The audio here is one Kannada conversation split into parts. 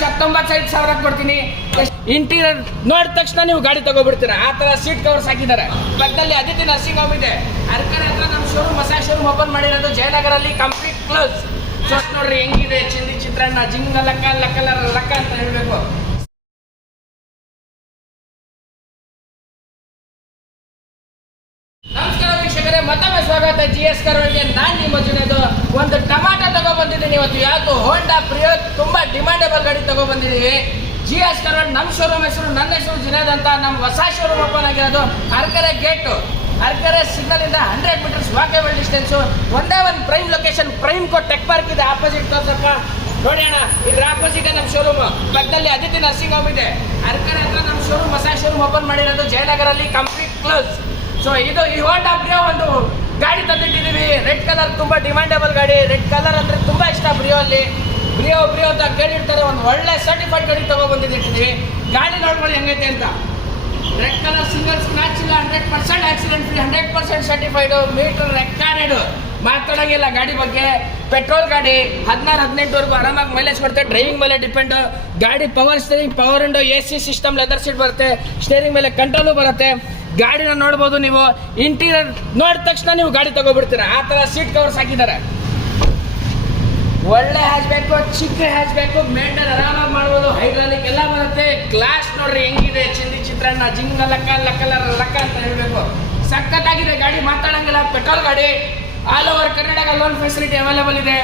2,95,000 ಕೊಡ್ತೀನಿ. ಇಂಟೀರಿಯರ್ ನೋಡಿದ ತಕ್ಷಣ ನೀವು ಗಾಡಿ ತಗೋಬಿಡ್ತೀರಾ, ಆ ತರ ಸೀಟ್ ಕವರ್ಸ್ ಹಾಕಿದ್ದಾರೆ. ಪಕ್ಕದಲ್ಲಿ ಅದಿತಿ ನರ್ಸಿಂಗ್ ಹೋಮ್ ಇದೆ, ಅರ್ಕರೆ ಹತ್ರ ನಮ್ಮ ಶೋರೂಮ್ ಹೊಸ ಶೋರೂಮ್ ಓಪನ್ ಮಾಡಿರೋದು ಜಯನಗರಲ್ಲಿ, ಕಂಪ್ಲೀಟ್ ಕ್ಲೋಸ್. ಸೊ ನೋಡ್ರಿ ಹೆಂಗಿದೆ ಚಿಂದಿ ಚಿತ್ರಾನ್ನ, ಜಿಂಗ ಲಕ್ಕ ಲಕ್ಕಲ ಲಕ್ಕ ಅಂತ ಹೇಳ್ಬೇಕು. ನಮಸ್ಕಾರ ವೀಕ್ಷಕರೇ, ಮತ್ತೊಮ್ಮೆ ಸ್ವಾಗತ GS ಕಾರ್ವರ್ಗೆ. ನಾನು ನಿಮ್ಮ ಜೊತೆದು ಒಂದು ಟಮಾಟ ತಗೊಬಂದಿದ್ದೀನಿ ಇವತ್ತು. ಯಾವುದು ಹೋಂಡಾ ಪ್ರಿಯೋ, ತುಂಬಾ ಡಿಮಾಂಡೇಬಲ್ ಗಾಡಿ ತಗೊಬಂದಿದ್ದೀವಿ. GS ಕಾರ್ವರ್ಡ್ ನಮ್ಮ ಶೋರೂಮ್ ಹೆಸರು, ನನ್ನ ಹೆಸರು ಜುನೇದ್ ಅಂತ. ನಮ್ಮ ಹೊಸ ಶೋರೂಮ್ ಓಪನ್ ಆಗಿರೋದು ಅರ್ಕರೆ ಗೇಟು, ಅರ್ಕರೆ ಸಿಗ್ನಲ್ ಇಂದ 100 ಮೀಟರ್ಸ್ ವಾಕೇಬಲ್ ಡಿಸ್ಟೆನ್ಸ್. ಒಂದೇ ಒಂದು ಪ್ರೈಮ್ ಲೊಕೇಶನ್, ಪ್ರೈಮ್ ಕೋ ಟೆಕ್ ಪಾರ್ಕ್ ಇದೆ ಆಪೋಸಿಟ್. ತೋರ್ಸಪ್ಪ ನೋಡಿ ಅಣ್ಣ, ಇದ್ರ ಆಪೋಸಿಟ್ ನಮ್ಮ ಶೋರೂಮ್. ಪಕ್ಕದಲ್ಲಿ ಅದಿತಿ ನರ್ಸಿಂಗ್ ಹೋಮ್ ಇದೆ, ಅರ್ಕರೆ ಹತ್ರ ನಮ್ಮ ಶೋರೂಮ್ ಹೊಸ ಶೋರೂಮ್ ಓಪನ್ ಮಾಡಿರೋದು ಜಯನಗರಲ್ಲಿ, ಕಂಪ್ಲೀಟ್ ಕ್ಲೋಸ್. ಸೊ ಇದು ಈ ಹೋಂಡಾ ಪ್ರಿಯೋ ಒಂದು ಗಾಡಿ ತಂದಿಟ್ಟಿದ್ದೀವಿ. ರೆಡ್ ಕಲರ್, ತುಂಬಾ ಡಿಮಾಂಡೇಬಲ್ ಗಾಡಿ. ರೆಡ್ ಕಲರ್ ಅಂದ್ರೆ ತುಂಬಾ ಇಷ್ಟ ಪ್ರಿಯೋ ಅಲ್ಲಿ. ಪ್ರಿಯೋ ಅಂತ ಕೇಳಿರ್ತಾರೆ, ಒಂದು ಒಳ್ಳೆ ಸರ್ಟಿಫೈಡ್ ಗಾಡಿ ತಗೊಬಂದಿಟ್ಟಿದ್ದೀವಿ. ಗಾಡಿ ನೋಡ್ಕೊಳ್ಳಿ ಹೆಂಗೈತೆ ಅಂತ. ರೆಡ್ ಕಲರ್, ಸಿಂಗಲ್ ಸ್ಕ್ರಾಚ್ ಇಲ್ಲ, 100% accident free, 100% certified, meter recorded. ಮಾತಾಡಂಗಿಲ್ಲ ಗಾಡಿ ಬಗ್ಗೆ. ಪೆಟ್ರೋಲ್ ಗಾಡಿ, 16-18 ಆರಾಮಾಗಿ ಮೈಲೇಜ್ ಕೊಡುತ್ತೆ. ಡ್ರೈವಿಂಗ್ ಮೇಲೆ ಡಿಪೆಂಡ್. ಗಾಡಿ power steering, power window, AC system, leather seat ಬರುತ್ತೆ. ಸ್ಟೇರಿಂಗ್ ಮೇಲೆ ಕಂಟ್ರೋಲು ಬರುತ್ತೆ. ಗಾಡಿನ ನೋಡ್ಬೋದು ನೀವು. ಇಂಟೀರಿಯರ್ ನೋಡಿದ ತಕ್ಷಣ ನೀವು ಗಾಡಿ ತಗೋಬಿಡ್ತೀರಾ, ಆ ತರ ಸೀಟ್ ಕವರ್ಸ್ ಹಾಕಿದ್ದಾರೆ. ಒಳ್ಳೆ ಹ್ಯಾಚ್ ಬೇಕು, ಚಿಕ್ಕ ಹ್ಯಾಚ್ ಬೇಕು, ಮೇಂಟೈನ್ ಆರಾಮಾಗಿ ಮಾಡ್ಬೋದು. ಹೈಡ್ರಾಲಿಕ್ ಎಲ್ಲ ಬರುತ್ತೆ. ಗ್ಲಾಸ್ ನೋಡ್ರಿ ಹೆಂಗಿದೆ ಚಿಂದಿ ಚಿತ್ರಾನ್ನ, ಜಿಂಗ ಲಕ್ಕ ಲಕ್ಕಲ ಲಕ್ಕ ಅಂತ ಹೇಳ್ಬೇಕು. ಸಖತ್ತಾಗಿದೆ ಗಾಡಿ, ಮಾತಾಡಂಗಿಲ್ಲ. ಪೆಟ್ರೋಲ್ ಗಾಡಿ. All over Karnataka loan facility available ಇದೆ.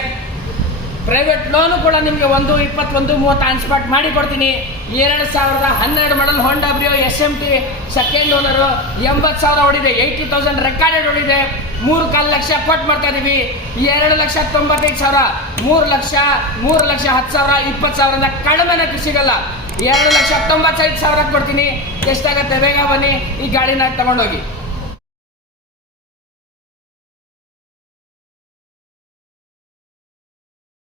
ಪ್ರೈವೇಟ್ ಲೋನು ಕೂಡ ನಿಮಗೆ 1, 20, 30 ಆನ್ ಸ್ಪಾಟ್ ಮಾಡಿ ಕೊಡ್ತೀನಿ. 2012 model Honda Brio SMT second owner. 80,000 ಹೊಡಿದೆ, 80,000 ರೆಕಾರ್ಡೆಡ್ ಹೊಡಿದೆ. 3.25 ಲಕ್ಷ ಕೊಟ್ಟು ಮಾಡ್ತಾ ಇದೀವಿ. 2,95,000, 3 ಲಕ್ಷ, 3,10,000, 20,000 ಕಡಿಮೆನೇ ಸಿಗಲ್ಲ. 2,95,000 ಕೊಡ್ತೀನಿ. ಎಷ್ಟಾಗತ್ತೆ ಬೇಗ ಬನ್ನಿ, ಈ ಗಾಡಿನ ತಗೊಂಡೋಗಿ.